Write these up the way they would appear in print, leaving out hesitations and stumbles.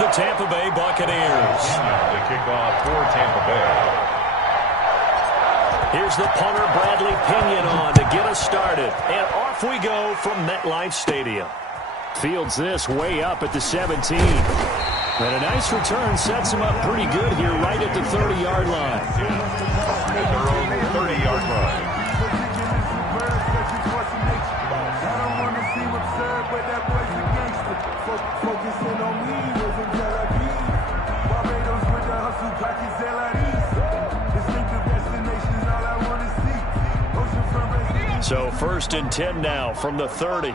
the Tampa Bay Buccaneers. The kickoff for Tampa Bay. Here's the punter, Bradley Pinion, on to get us started. And off we go from MetLife Stadium. Fields this way up at the 17. And a nice return sets him up pretty good here right at the 30-yard line. At their own 30-yard line. So 1st and 10 now from the 30.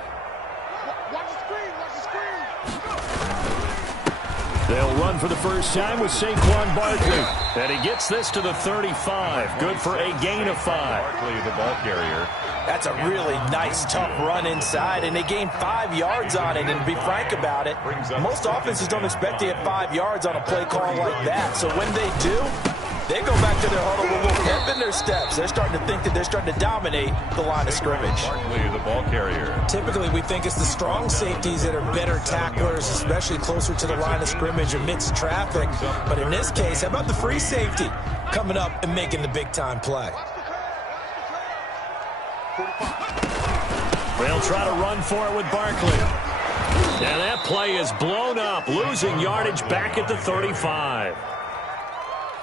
They'll run for the first time with Saquon Barkley. And he gets this to the 35. Good for a gain of 5. Barkley, the ball carrier. That's a really nice, tough run inside, and they gained 5 yards on it. And to be frank about it, most offenses don't expect to get 5 yards on a play call like that. So when they do, they go back to their huddle with a little pep in their steps. They're starting to think that they're starting to dominate the line of scrimmage. Barkley, the ball carrier. Typically, we think it's the strong safeties that are better tacklers, especially closer to the line of scrimmage amidst traffic. But in this case, how about the free safety coming up and making the big-time play? They'll try to run for it with Barkley. And that play is blown up, losing yardage back at the 35.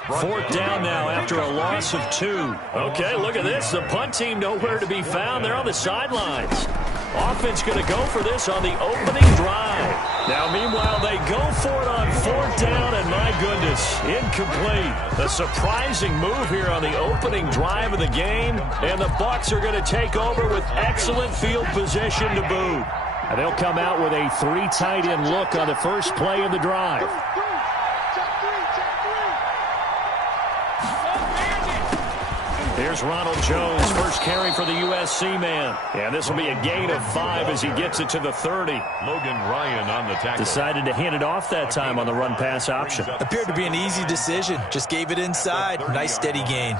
4th down now after a loss of 2. Okay, look at this. The punt team nowhere to be found. They're on the sidelines. Offense going to go for this on the opening drive. Now, meanwhile, they go for it on 4th down, and my goodness, incomplete. A surprising move here on the opening drive of the game, and the Bucs are going to take over with excellent field position to boot. And they'll come out with a 3 tight end look on the first play of the drive. Here's Ronald Jones, first carry for the USC man. And this will be a gain of 5 as he gets it to the 30. Logan Ryan on the tackle. Decided to hand it off that time on the run-pass option. Appeared to be an easy decision. Just gave it inside. Nice, steady gain.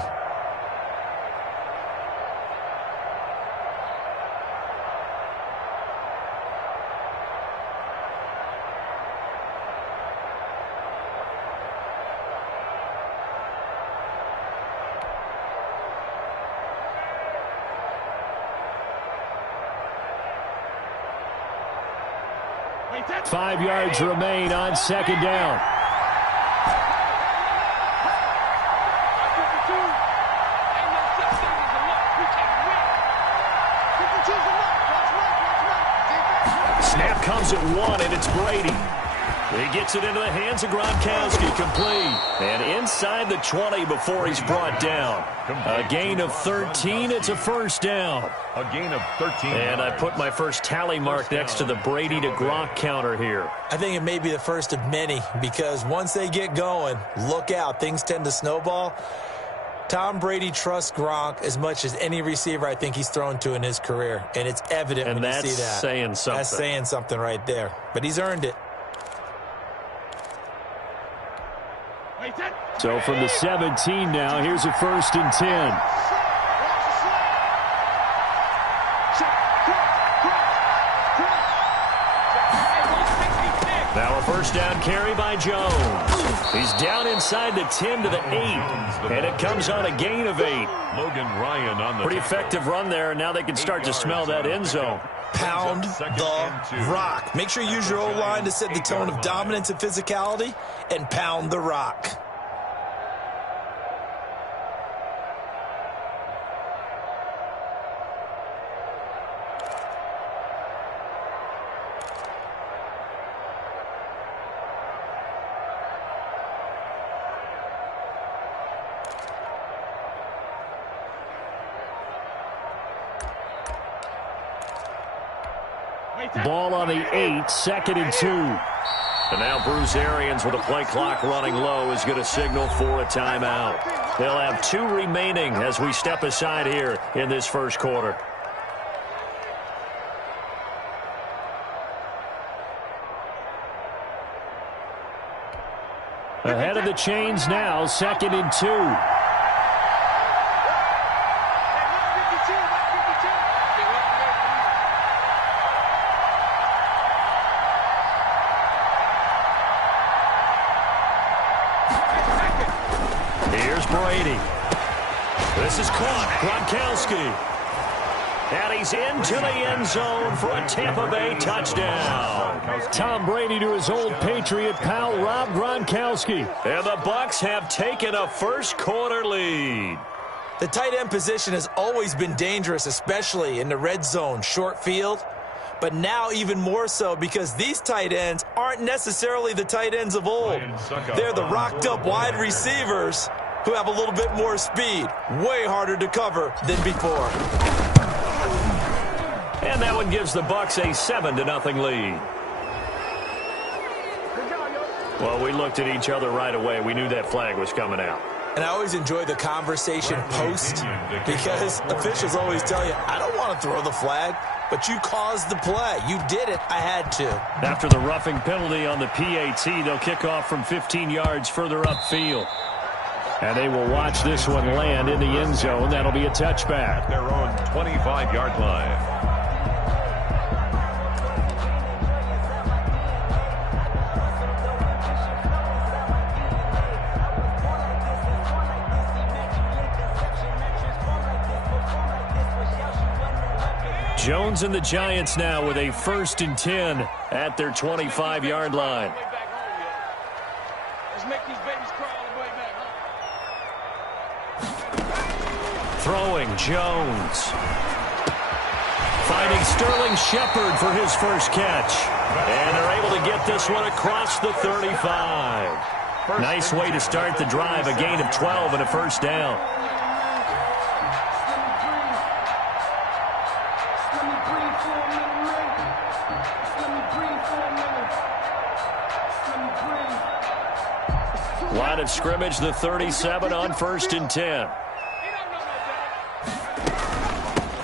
Five yards remain on 2nd down. Snap comes at 1, and it's Brady. He gets it into the hands of Gronkowski, complete. And inside the 20 before he's brought down. A gain of 13, it's a 1st down. A gain of 13. And I put my first tally mark next to the Brady to Gronk counter here. I think it may be the first of many, because once they get going, look out, things tend to snowball. Tom Brady trusts Gronk as much as any receiver I think he's thrown to in his career. And it's evident when you see that. And that's saying something. That's saying something right there. But he's earned it. So from the 17 now, here's a 1st and 10. Now a 1st down carry by Jones. He's down inside the 10 to the 8. And it comes on a gain of 8. Logan Ryan on the Pretty effective run there, and now they can start to smell that end zone. Pound the rock. Make sure you use your O-line to set the tone of dominance and physicality, and pound the rock. Ball on the 8, 2nd and 2. And now Bruce Arians with a play clock running low is going to signal for a timeout. They'll have 2 remaining as we step aside here in this first quarter. Ahead of the chains now, 2nd and 2. Here's Brady. This is caught. Gronkowski. And he's into the end zone for a Tampa Bay touchdown. Tom Brady to his old Patriot pal, Rob Gronkowski. And the Bucs have taken a first-quarter lead. The tight end position has always been dangerous, especially in the red zone, short field. But now even more so because these tight ends aren't necessarily the tight ends of old. They're the rocked-up wide receivers who have a little bit more speed. Way harder to cover than before. And that one gives the Bucs a 7-0 lead. Well, we looked at each other right away. We knew that flag was coming out. And I always enjoy the conversation post because officials always tell you, I don't want to throw the flag, but you caused the play. You did it. I had to. After the roughing penalty on the PAT, they'll kick off from 15 yards further upfield. And they will watch this one land in the end zone. That'll be a touchback. Their own 25-yard line. Jones and the Giants now with a 1st and 10 at their 25-yard line. Let's make these babies crawl all the way back. Throwing Jones. Finding Sterling Shepard for his first catch. And they're able to get this one across the 35. Nice way to start the drive. A gain of 12 and a first down. Line of scrimmage, the 37 on 1st and 10.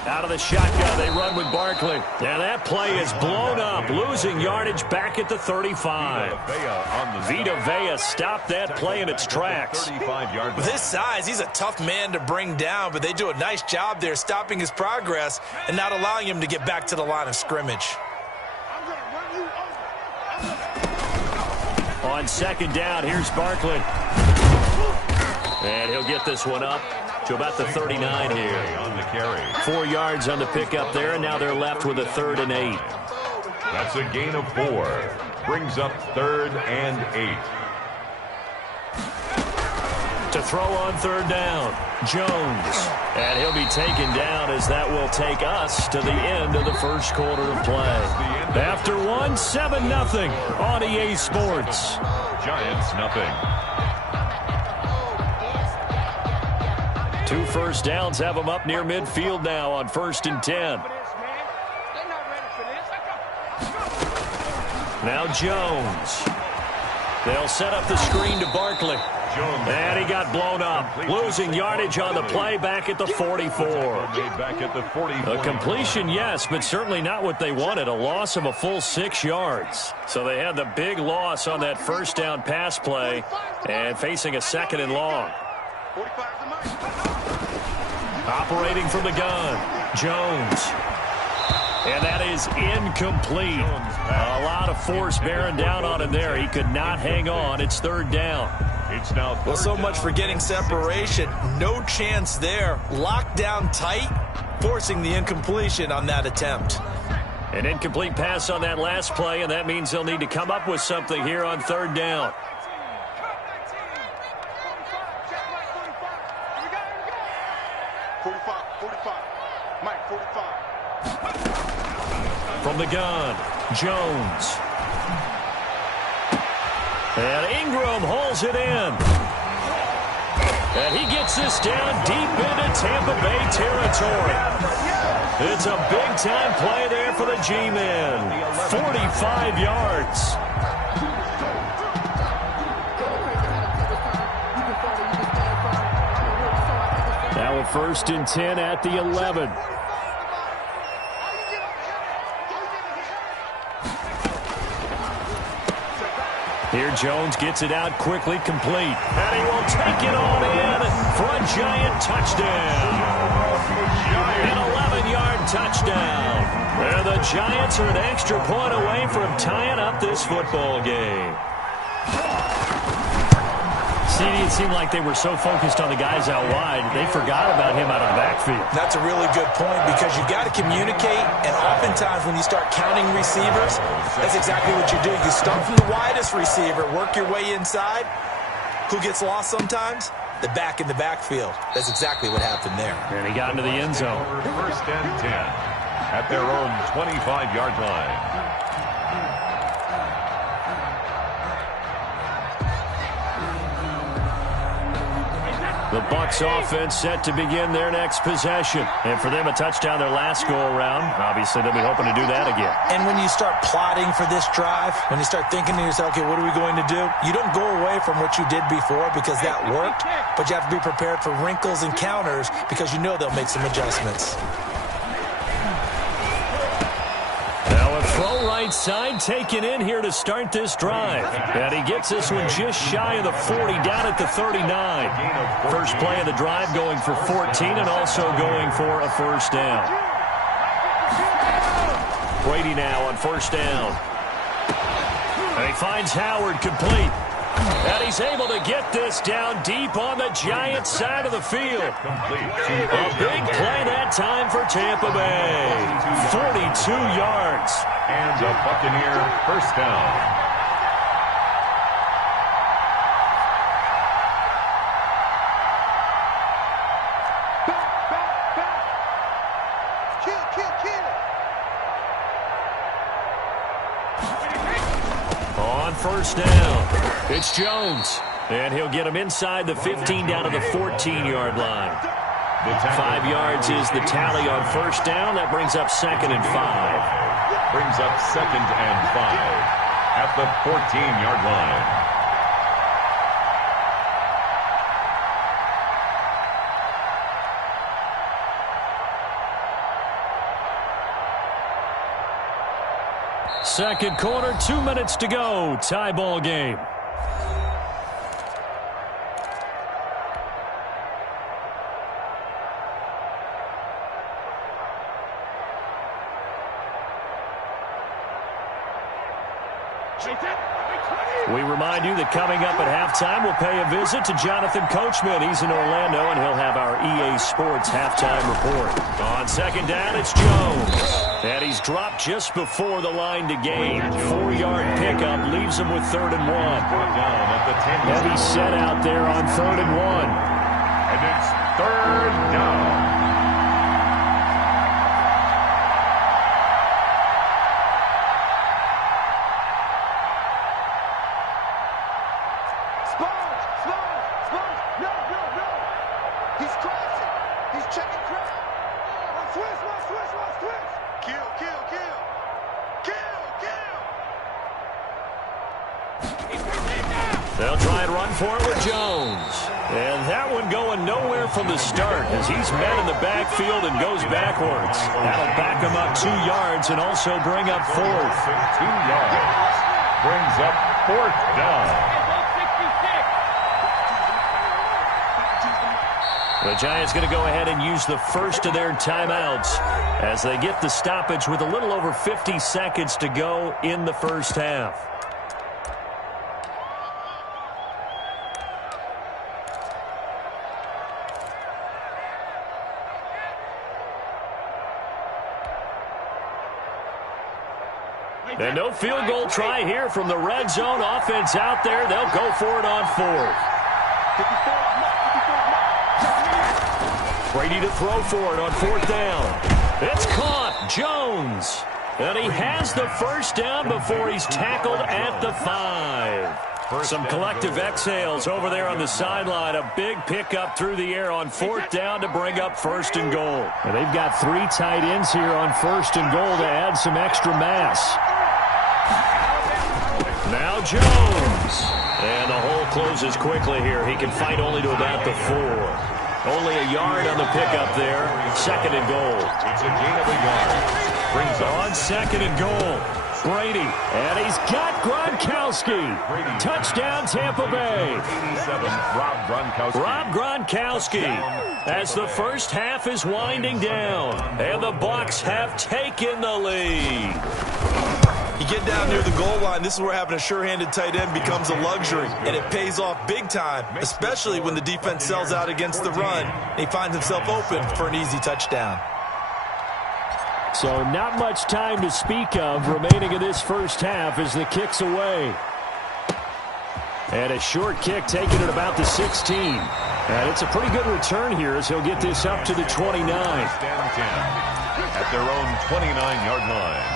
Out of the shotgun, they run with Barkley. Now that play is blown up, losing yardage back at the 35. Vita Vea stopped that play in its tracks. With his size, he's a tough man to bring down, but they do a nice job there stopping his progress and not allowing him to get back to the line of scrimmage. On 2nd down, here's Barkley. And he'll get this one up to about the 39 here. On the carry. 4 yards on the pickup there, and now they're left with a 3rd and 8. That's a gain of 4. Brings up 3rd and 8. To throw on 3rd down, Jones. And he'll be taken down as that will take us to the end of the first quarter of play. After one, 7-0 on EA Sports. Giants nothing. 2 first downs have them up near midfield now on 1st and 10. Now Jones. They'll set up the screen to Barkley. And he got blown up, losing yardage on the play back at the 44. A completion, yes, but certainly not what they wanted, a loss of a full 6 yards. So they had the big loss on that first down pass play and facing a 2nd and long. Operating from the gun, Jones. And that is incomplete. A lot of force bearing down on him there. He could not hang on. It's 3rd down. It's now well, so much for getting separation. No chance there. Locked down tight, forcing the incompletion on that attempt. An incomplete pass on that last play, and that means they'll need to come up with something here on 3rd down. From the gun, Jones. And Ingram holds it in. And he gets this down deep into Tampa Bay territory. It's a big-time play there for the G-men. 45 yards. Now a 1st and 10 at the 11. Here Jones gets it out quickly, complete. And he will take it on in for a Giant touchdown. An 11-yard touchdown. And the Giants are an extra point away from tying up this football game. CD, it seemed like they were so focused on the guys out wide, they forgot about him out of the backfield. That's a really good point because you got to communicate, and oftentimes when you start counting receivers, that's exactly what you do. You start from the widest receiver, work your way inside. Who gets lost sometimes? The back in the backfield. That's exactly what happened there. And he got into the end zone. First and 10 at their own 25-yard line. The Bucs offense set to begin their next possession. And for them, a touchdown their last go-around. Obviously, they'll be hoping to do that again. And when you start plotting for this drive, when you start thinking to yourself, okay, what are we going to do? You don't go away from what you did before because that worked, but you have to be prepared for wrinkles and counters because you know they'll make some adjustments. Now a throw right side taken in here to start this drive. And he gets this one just shy of the 40, down at the 39. First play of the drive going for 14 and also going for a first down. Brady now on first down. And he finds Howard complete. And he's able to get this down deep on the Giants side of the field. A big play that time for Tampa Bay. 42 yards. And a Buccaneer first down. On first down, it's Jones. And he'll get him inside the 15 down to the 14-yard line. 5 yards is the tally on first down. That brings up 2nd and 5. Brings up 2nd and 5 at the 14-yard line. Second quarter, 2 minutes to go. Tie ball game. We remind you that coming up at halftime, we'll pay a visit to Jonathan Coachman. He's in Orlando, and he'll have our EA Sports halftime report. On second down, it's Jones. And he's dropped just before the line to gain. 4-yard pickup leaves him with 3rd and 1. Heavy set out there on 3rd and 1. And it's 3rd down. They'll try and run for it with Jones. And that one going nowhere from the start as he's met in the backfield and goes backwards. That'll back him up 2 yards and also bring up 4th. 2 yards. Brings up 4th down. The Giants going to go ahead and use the first of their timeouts as they get the stoppage with a little over 50 seconds to go in the first half. And no field goal try here from the red zone. Offense out there. They'll go for it on 4th. Brady to throw for it on 4th down. It's caught. Jones. And he has the first down before he's tackled at the 5. Some collective exhales over there on the sideline. A big pickup through the air on 4th down to bring up 1st and goal. And they've got 3 tight ends here on 1st and goal to add some extra mass. Now Jones. And the hole closes quickly here. He can fight only to about the 4. Only a yard on the pickup there. 2nd and goal. It's a gain of a yard. Brings up on second and goal. Brady, and he's got Gronkowski. Touchdown, Tampa Bay. 87, Rob Gronkowski, as the first half is winding down, and the Bucs have taken the lead. You get down near the goal line, this is where having a sure-handed tight end becomes a luxury, and it pays off big time, especially when the defense sells out against the run, and he finds himself open for an easy touchdown. So not much time to speak of remaining in this first half as the kick's away. And a short kick taken at about the 16. And it's a pretty good return here as he'll get this up to the 29. At their own 29-yard line.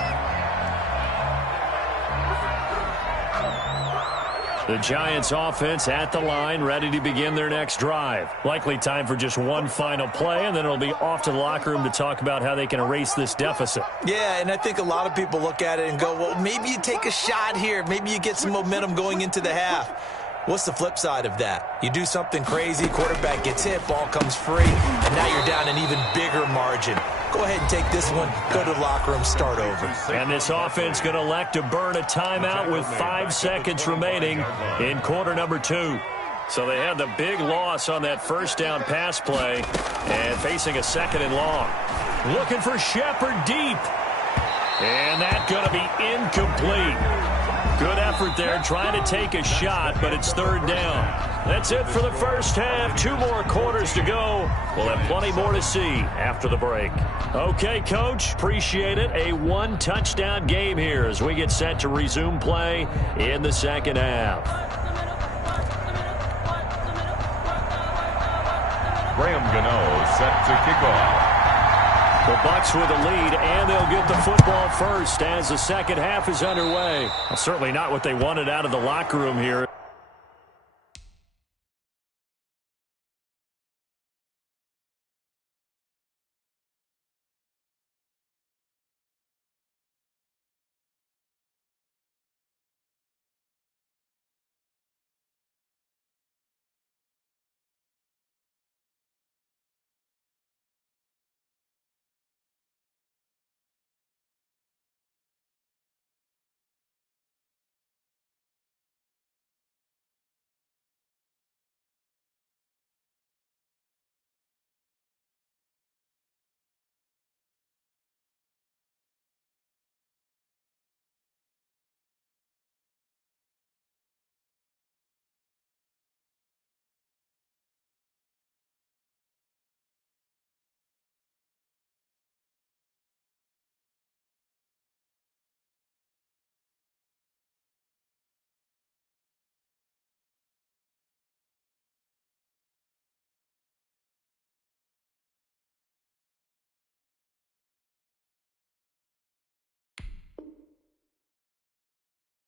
The Giants offense at the line, ready to begin their next drive. Likely time for just one final play, and then it'll be off to the locker room to talk about how they can erase this deficit. Yeah, and I think a lot of people look at it and go, well, maybe you take a shot here. Maybe you get some momentum going into the half. What's the flip side of that? You do something crazy, quarterback gets hit, ball comes free, and now you're down an even bigger margin. Go ahead and take this one, go to the locker room, start over. And this offense going to elect to burn a timeout with 5 seconds remaining in quarter number 2. So they had the big loss on that first down pass play and facing a second and long. Looking for Shepard deep. And that's going to be incomplete. Good effort there trying to take a shot, but it's third down. That's it for the first half. 2 more quarters to go. We'll have plenty more to see after the break. Okay, Coach, appreciate it. A 1-touchdown game here as we get set to resume play in the second half. Graham Gano set to kick off. The Bucs with a lead, and they'll get the football first as the second half is underway. Well, certainly not what they wanted out of the locker room here.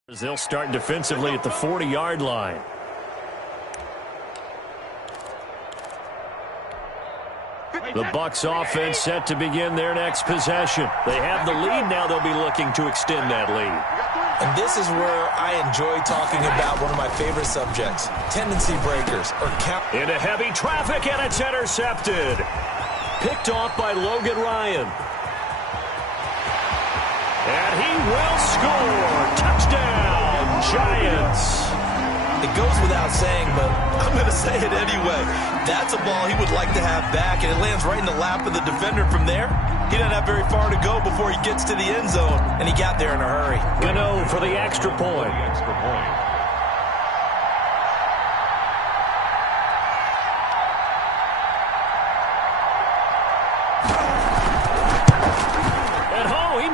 They'll start defensively at the 40-yard line. The Bucs offense set to begin their next possession. They have the lead now. They'll be looking to extend that lead. And this is where I enjoy talking about one of my favorite subjects, tendency breakers or count. Into heavy traffic, and it's intercepted. Picked off by Logan Ryan. And he will score. Touchdown, Giants. It goes without saying, but I'm going to say it anyway. That's a ball he would like to have back, and it lands right in the lap of the defender from there. He doesn't have very far to go before he gets to the end zone, and he got there in a hurry. Gano for the extra point.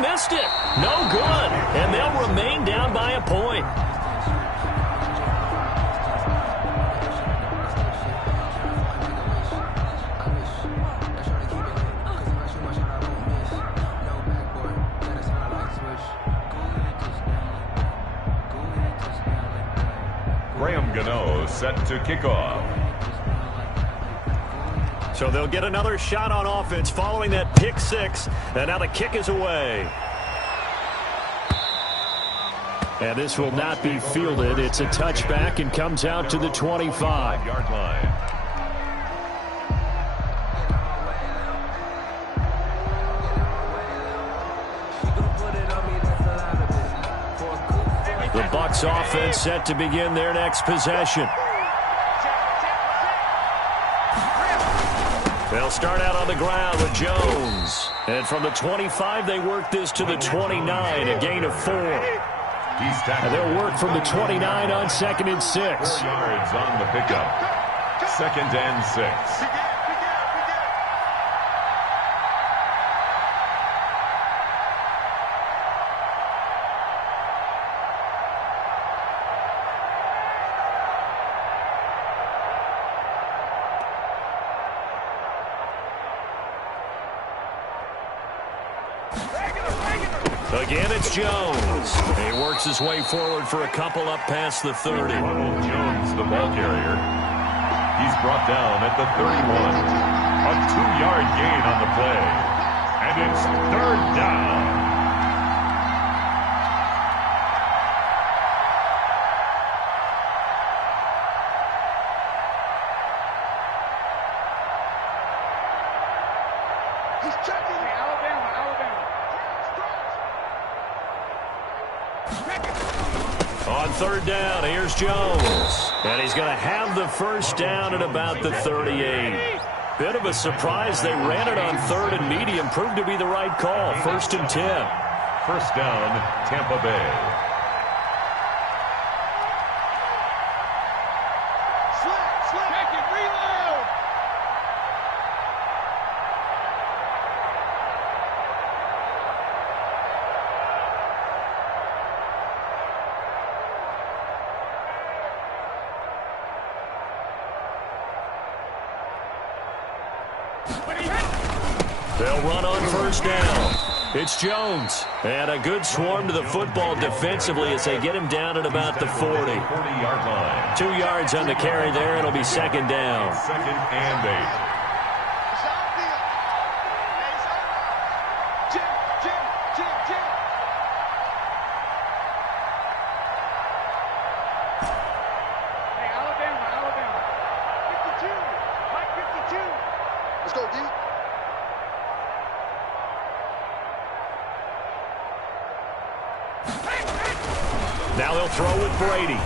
Missed it. No good. And they'll remain down by a point. Graham Gano set to kick off. So they'll get another shot on offense following that pick six. And now the kick is away. And this will not be fielded. It's a touchback and comes out to the 25-yard line. This offense set to begin their next possession. They'll start out on the ground with Jones. And from the 25, they work this to the 29, a gain of 4. And they'll work from the 29 on 2nd and 6. 4 yards on the pickup. 2nd and 6. Again, it's Jones. He works his way forward for a couple up past the 30. Ronald Jones, the ball carrier. He's brought down at the 31. A 2-yard gain on the play. And it's 3rd down. On 3rd down, here's Jones. And he's going to have the first down at about the 38. Bit of a surprise. They ran it on 3rd and medium. Proved to be the right call. 1st and 10. 1st down, Tampa Bay. They'll run on 1st down. It's Jones. And a good swarm to the football defensively as they get him down at about the 40. 40-yard line. 2 yards on the carry there. It'll be 2nd down. 2nd and 8. Now they'll throw with Brady.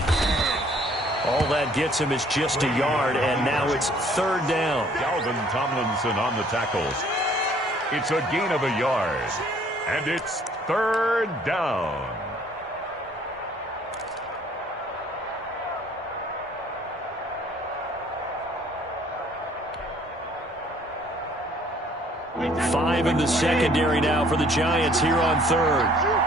All that gets him is just a yard, and now it's 3rd down. Calvin Tomlinson on the tackles. It's a gain of a yard, and it's 3rd down. Five in the secondary now for the Giants here on 3rd.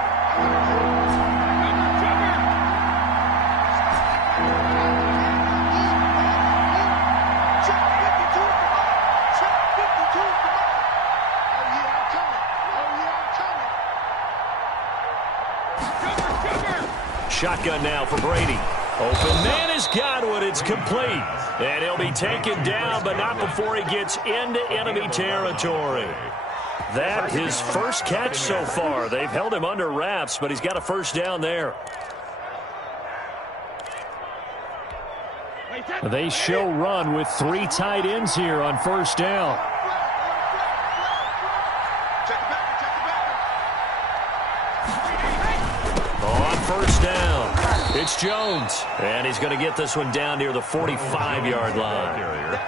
Shotgun now for Brady. Open man has got one. It's complete. And he'll be taken down, but not before he gets into enemy territory. That his first catch so far. They've held him under wraps, but he's got a first down there. They show run with 3 tight ends here on 1st down. On 1st down, it's Jones. And he's going to get this one down near the 45-yard line.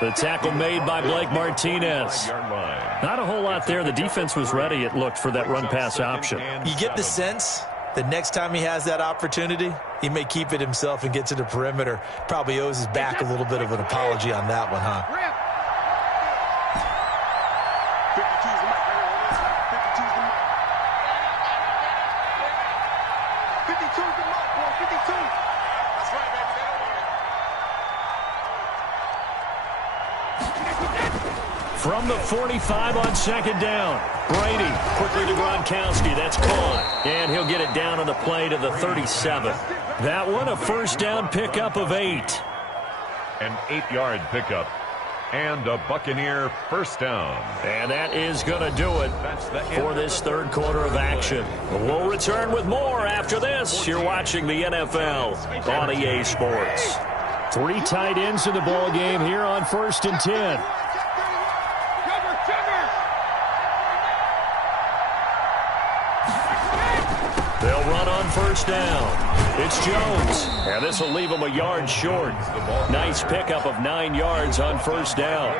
The tackle made by Blake Martinez. Not a whole lot there. The defense was ready, it looked, for that run-pass option. You get the sense that next time he has that opportunity, he may keep it himself and get to the perimeter. Probably owes his back a little bit of an apology on that one, huh? From the 45 on 2nd down. Brady quickly to Gronkowski. That's caught. And he'll get it down on the play to the 37. That one a first down pickup of 8. An 8-yard pickup. And a Buccaneer first down. And that is going to do it for this 3rd quarter of action. We'll return with more after this. You're watching the NFL on EA Sports. 3 tight ends in the ball game here on 1st and 10. They'll run on 1st down. It's Jones. And this will leave him a yard short. Nice pickup of 9 yards on first down.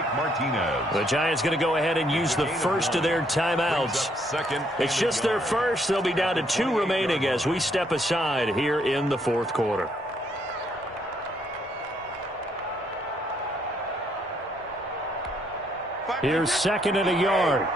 The Giants going to go ahead and use the first of their timeouts. It's just their first. They'll be down to 2 remaining as we step aside here in the fourth quarter. Here's 2nd and a yard.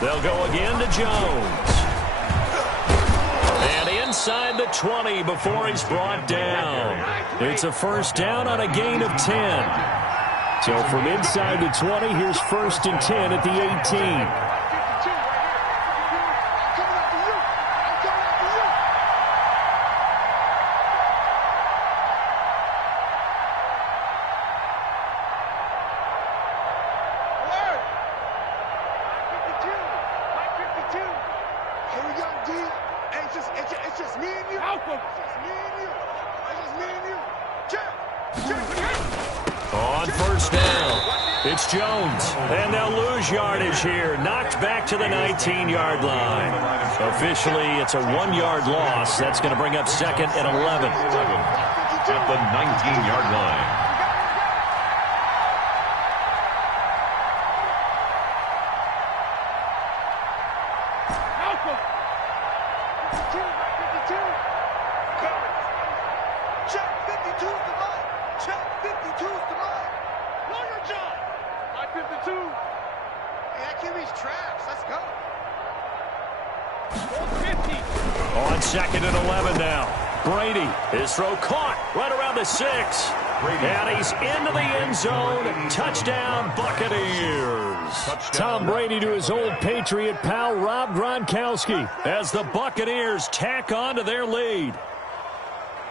They'll go again to Jones. And inside the 20 before he's brought down. It's a first down on a gain of 10. So from inside the 20, here's 1st and 10 at the 18. On first down, it's Jones, and they'll lose yardage here. Knocked back to the 19-yard line. Officially, it's a 1-yard loss. That's going to bring up 2nd and 11. At the 19-yard line. On 2nd and 11 now. Brady, his throw caught right around the 6. And he's into the end zone. Touchdown, Buccaneers. Tom Brady to his old Patriot pal, Rob Gronkowski, as the Buccaneers tack on to their lead.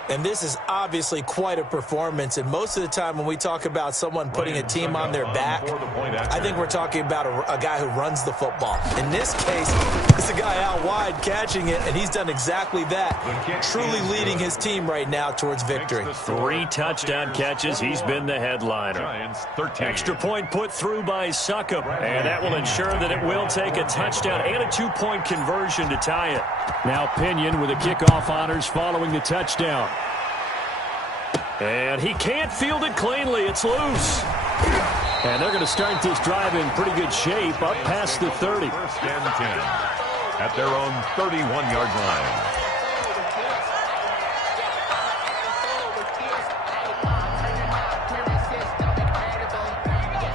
And this is obviously quite a performance. And most of the time when we talk about someone putting a team on their back, I think we're talking about a guy who runs the football. In this case, it's a guy out wide catching it, and he's done exactly that, truly leading his team right now towards victory. 3 touchdown catches. He's been the headliner. Extra point put through by Succop, and that will ensure that it will take a touchdown and a 2-point conversion to tie it. Now Pinion with the kickoff honors following the touchdown. And he can't field it cleanly. It's loose. And they're going to start this drive in pretty good shape up past the 30. 1st and 10 at their own 31-yard line.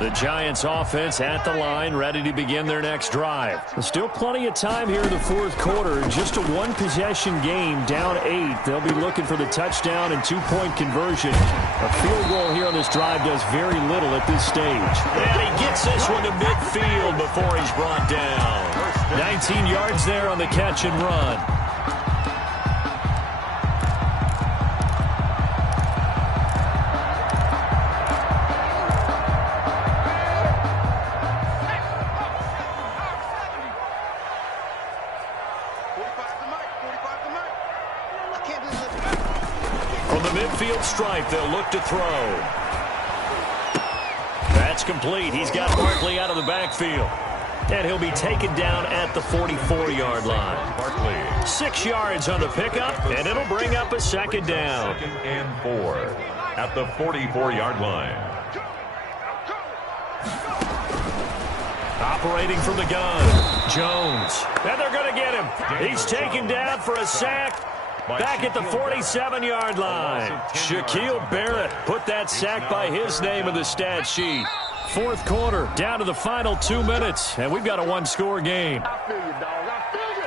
The Giants offense at the line, ready to begin their next drive. There's still plenty of time here in the fourth quarter. Just a 1-possession game, down 8. They'll be looking for the touchdown and 2-point conversion. A field goal here on this drive does very little at this stage. And he gets this one to midfield before he's brought down. 19 yards there on the catch and run. Midfield stripe, they'll look to throw. That's complete. He's got Barkley out of the backfield. And he'll be taken down at the 44-yard line. Barkley. 6 yards on the pickup, and it'll bring up a 2nd down. 2nd and 4 at the 44-yard line. Operating from the gun, Jones. And they're going to get him. He's taken down for a sack. Back at the 47-yard line. Shaquille Barrett put that sack by his name in the stat sheet. Fourth quarter, down to the final 2 minutes, and we've got a 1-score game.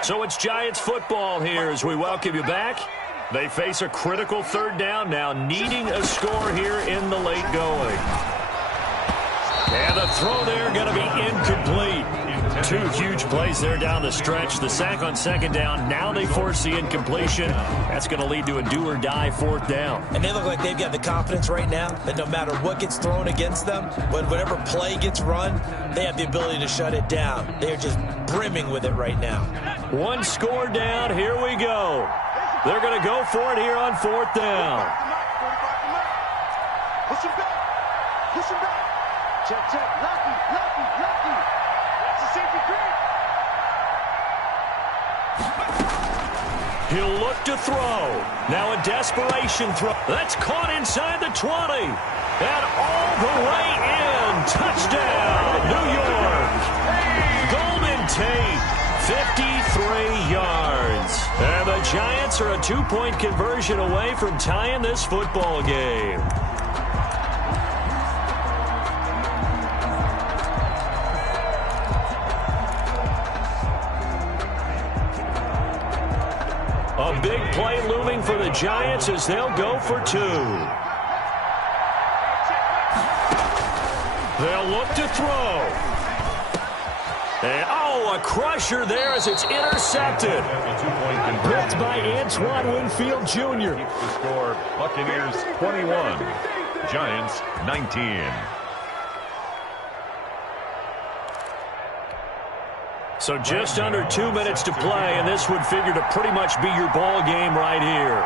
So it's Giants football here as we welcome you back. They face a critical 3rd down now, needing a score here in the late going. And the throw there going to be incomplete. Two huge plays there down the stretch. The sack on second down. Now they force the incompletion. That's going to lead to a do-or-die fourth down. And they look like they've got the confidence right now that no matter what gets thrown against them, whatever play gets run, they have the ability to shut it down. They're just brimming with it right now. One score down. Here we go. They're going to go for it here on fourth down. Push him back. Push him back. Check, check. Lucky. That's a safety green. He'll look to throw. Now a desperation throw. That's caught inside the 20. And all the way in. Touchdown, New York. Golden Tate, 53 yards. And the Giants are a two-point conversion away from tying this football game. A big play looming for the Giants as they'll go for two. They'll look to throw. And, a crusher there as it's intercepted. Built by Antoine Winfield Jr. The score, Buccaneers 21, Giants 19. So just under 2 minutes to play, and this would figure to pretty much be your ball game right here.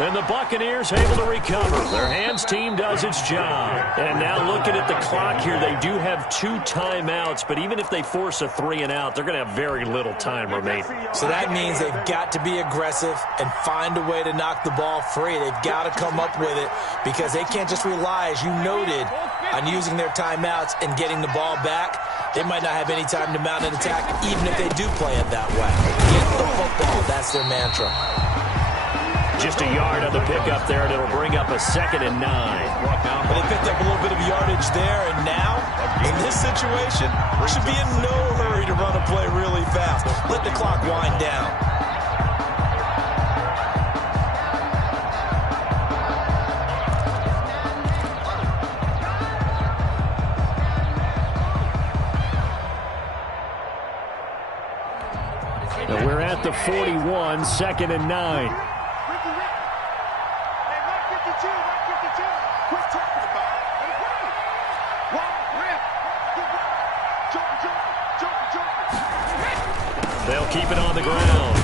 And the Buccaneers able to recover. Their hands team does its job. And now looking at the clock here, they do have 2 timeouts, but even if they force a 3-and-out, they're going to have very little time remaining. So that means they've got to be aggressive and find a way to knock the ball free. They've got to come up with it because they can't just rely, as you noted, on using their timeouts and getting the ball back. They might not have any time to mount an attack, even if they do play it that way. Get the football. That's their mantra. Just a yard on the pickup there, and it'll bring up a 2nd and 9. Well, they picked up a little bit of yardage there, and now, in this situation, should be in no hurry to run a play really fast. Let the clock wind down. Now we're at the 41, 2nd and 9. They'll keep it on the ground.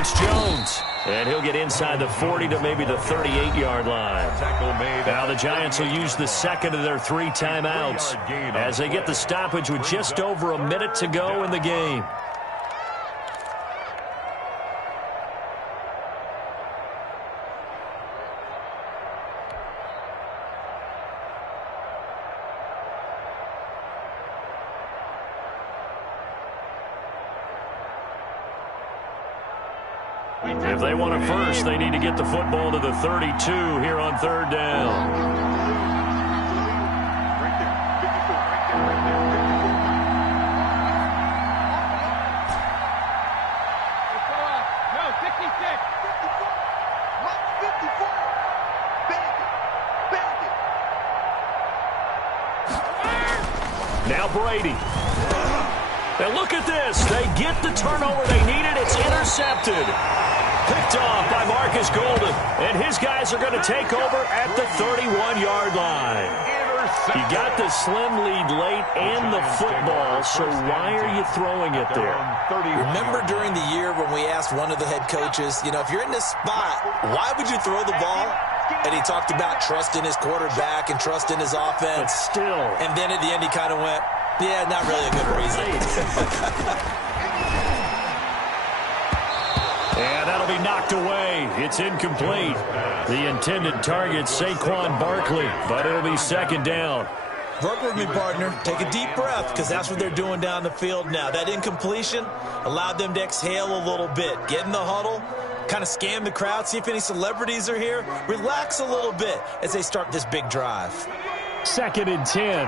It's Jones. And he'll get inside the 40 to maybe the 38-yard line. Now the Giants will use the 2nd of their 3 timeouts as they get the stoppage with just over a minute to go in the game. If they want a first, they need to get the football to the 32 here on 3rd down. Now Brady. And look at this. They get the turnover they needed. It's intercepted. Picked off by Marcus Golden. And his guys are going to take over at the 31-yard line. You got the slim lead late and the football, so why are you throwing it there? Remember during the year when we asked one of the head coaches, if you're in this spot, why would you throw the ball? And he talked about trust in his quarterback and trust in his offense. But still. And then at the end he kind of went, yeah, not really a good reason. And that'll be knocked away. It's incomplete. The intended target, Saquon Barkley, but it'll be 2nd down. Work with me, partner. Take a deep breath, because that's what they're doing down the field now. That incompletion allowed them to exhale a little bit. Get in the huddle, kind of scan the crowd, see if any celebrities are here. Relax a little bit as they start this big drive. 2nd and 10.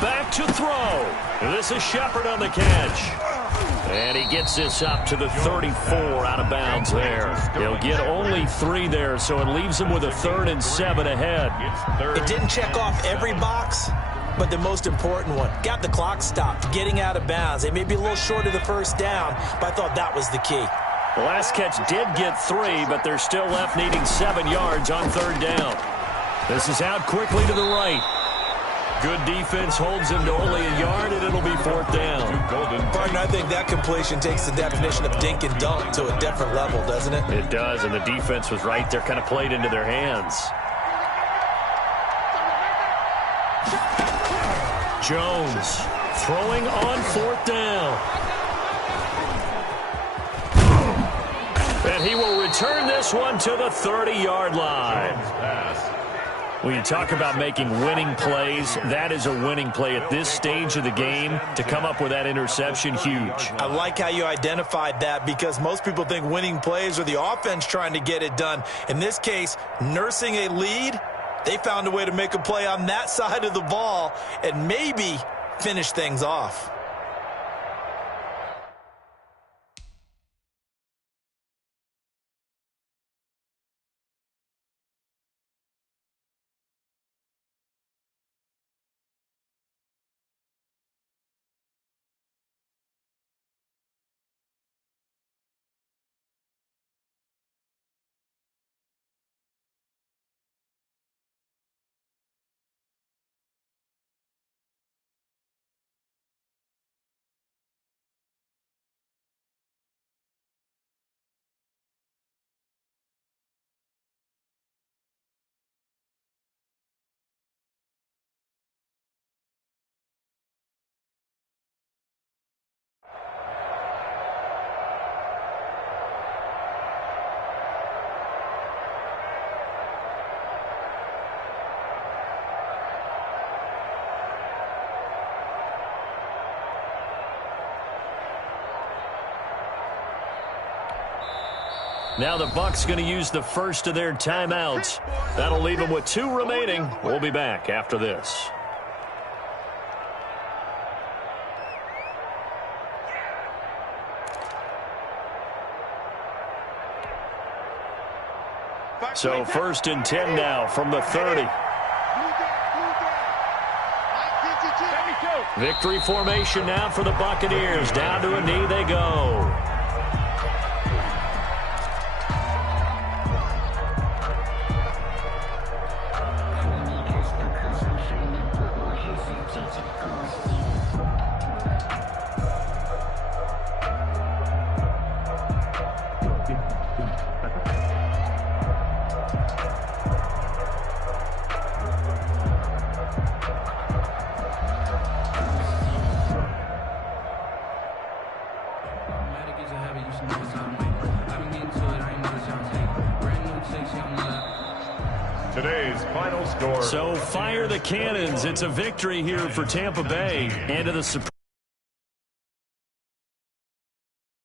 Back to throw. This is Shepard on the catch. And he gets this up to the 34 out of bounds there. He'll get only 3 there, so it leaves him with a 3rd and 7 ahead. It didn't check off every box, but the most important one. Got the clock stopped, getting out of bounds. They may be a little short of the first down, but I thought that was the key. The last catch did get 3, but they're still left needing 7 yards on 3rd down. This is out quickly to the right. Good defense holds him to only a yard, and it'll be 4th down. Partner, I think that completion takes the definition of dink and dunk to a different level, doesn't it? It does, and the defense was right there, kind of played into their hands. Jones throwing on 4th down. And he will return this one to the 30-yard line. When you talk about making winning plays, that is a winning play at this stage of the game. To come up with that interception, huge. I like how you identified that, because most people think winning plays are the offense trying to get it done. In this case, nursing a lead, they found a way to make a play on that side of the ball and maybe finish things off. Now the Bucs going to use the first of their timeouts. That'll leave them with 2 remaining. We'll be back after this. So 1st and 10 now from the 30. Victory formation now for the Buccaneers. Down to a knee they go. Today's final score. So fire the cannons. It's a victory here for Tampa Bay. And to the